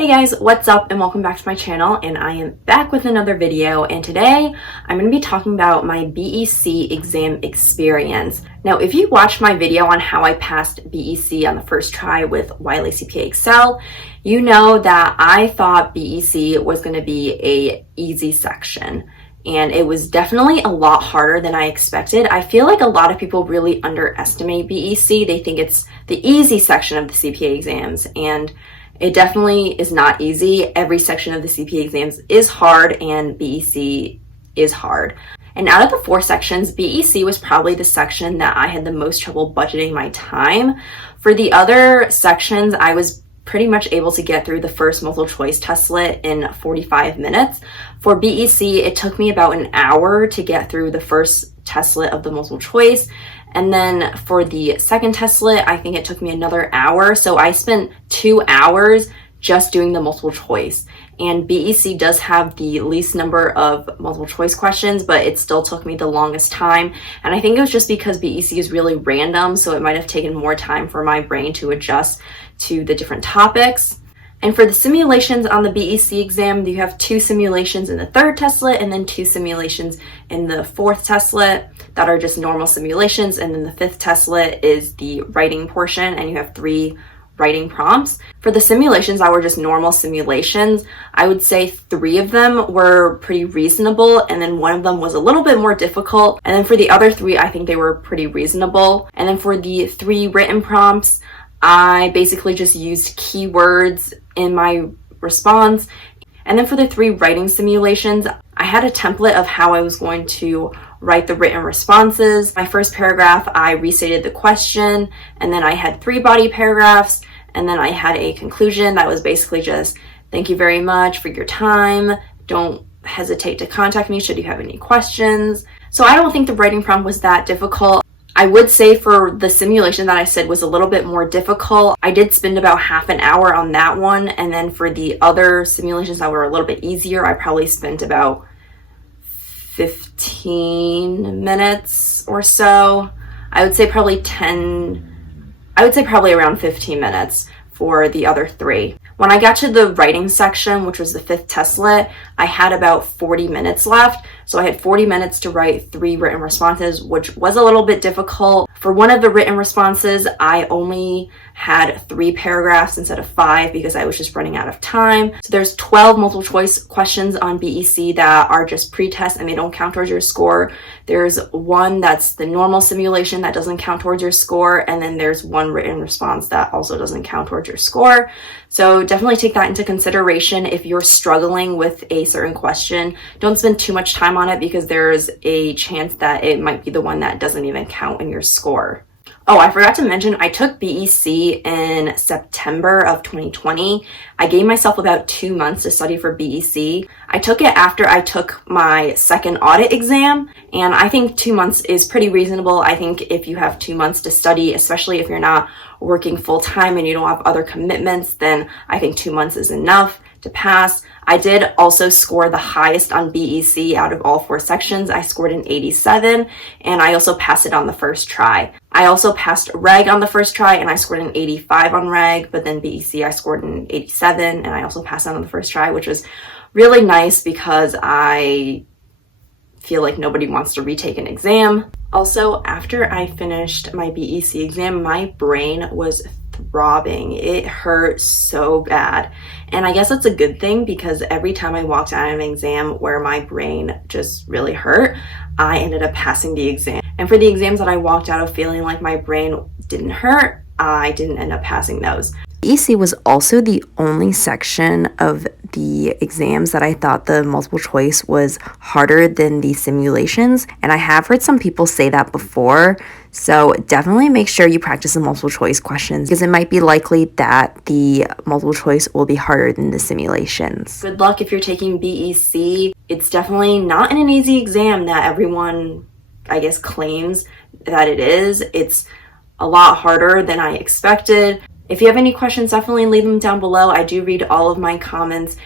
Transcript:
Hey guys, what's up and welcome back to my channel, and I am back with another video, and today I'm going to be talking about my BEC exam experience. Now, if you watched my video on how I passed BEC on the first try with BEC CPA Excel, you know that I thought BEC was going to be a easy section, and it was definitely a lot harder than I expected. I feel like a lot of people really underestimate BEC. They think it's the easy section of the CPA exams, and it definitely is not easy. Every section of the CPA exams is hard, and BEC is hard. And out of the 4 sections, BEC was probably the section that I had the most trouble budgeting my time. For the other sections, I was pretty much able to get through the first multiple choice testlet in 45 minutes. For BEC, it took me about an hour to get through the first testlet of the multiple choice. And then for the second testlet, I think it took me another hour. So I spent 2 hours just doing the multiple choice. And BEC does have the least number of multiple choice questions, but it still took me the longest time. And I think it was just because BEC is really random, so it might have taken more time for my brain to adjust to the different topics. And for the simulations on the BEC exam, you have 2 simulations in the 3rd testlet and then 2 simulations in the 4th testlet that are just normal simulations. And then the 5th testlet is the writing portion, and you have 3 writing prompts. For the simulations that were just normal simulations, I would say 3 of them were pretty reasonable, and then 1 of them was a little bit more difficult. And then for the other 3, I think they were pretty reasonable. And then for the 3 written prompts, I basically just used keywords in my response. And then for the 3 writing simulations, I had a template of how I was going to write the written responses. My first paragraph, I restated the question, and then I had 3 body paragraphs, and then I had a conclusion that was basically just, thank you very much for your time. Don't hesitate to contact me should you have any questions. So I don't think the writing prompt was that difficult. I would say for the simulation that I said was a little bit more difficult, I did spend about half an hour on that one. And then for the other simulations that were a little bit easier, I probably spent about 15 minutes or so. I would say probably around 15 minutes for the other 3. When I got to the writing section, which was the 5th testlet, I had about 40 minutes left. So I had 40 minutes to write 3 written responses, which was a little bit difficult. For one of the written responses, I only had 3 paragraphs instead of 5 because I was just running out of time. So there's 12 multiple choice questions on BEC that are just pre-test and they don't count towards your score. There's 1 that's the normal simulation that doesn't count towards your score, and then there's 1 written response that also doesn't count towards your score. So definitely take that into consideration if you're struggling with a certain question. Don't spend too much time on it because there's a chance that it might be the one that doesn't even count in your score. Oh, I forgot to mention, I took BEC in September of 2020. I gave myself about 2 months to study for BEC. I took it after I took my second audit exam, and I think 2 months is pretty reasonable. I think if you have 2 months to study, especially if you're not working full-time and you don't have other commitments, then I think 2 months is enough to pass. I did also score the highest on BEC out of all 4 sections. I scored an 87, and I also passed it on the first try. I also passed reg on the first try, and I scored an 85 on reg, but then BEC I scored an 87, and I also passed it on the first try, which was really nice because I feel like nobody wants to retake an exam. Also, after I finished my BEC exam, my brain was throbbing. It hurt so bad. And I guess that's a good thing because every time I walked out of an exam where my brain just really hurt, I ended up passing the exam. And for the exams that I walked out of feeling like my brain didn't hurt, I didn't end up passing those. BEC was also the only section of the exams that I thought the multiple choice was harder than the simulations, and I have heard some people say that before, so definitely make sure you practice the multiple choice questions because it might be likely that the multiple choice will be harder than the simulations. Good luck if you're taking BEC. It's definitely not an easy exam that everyone, I guess, claims that it is. It's a lot harder than I expected. If you have any questions, definitely leave them down below. I do read all of my comments.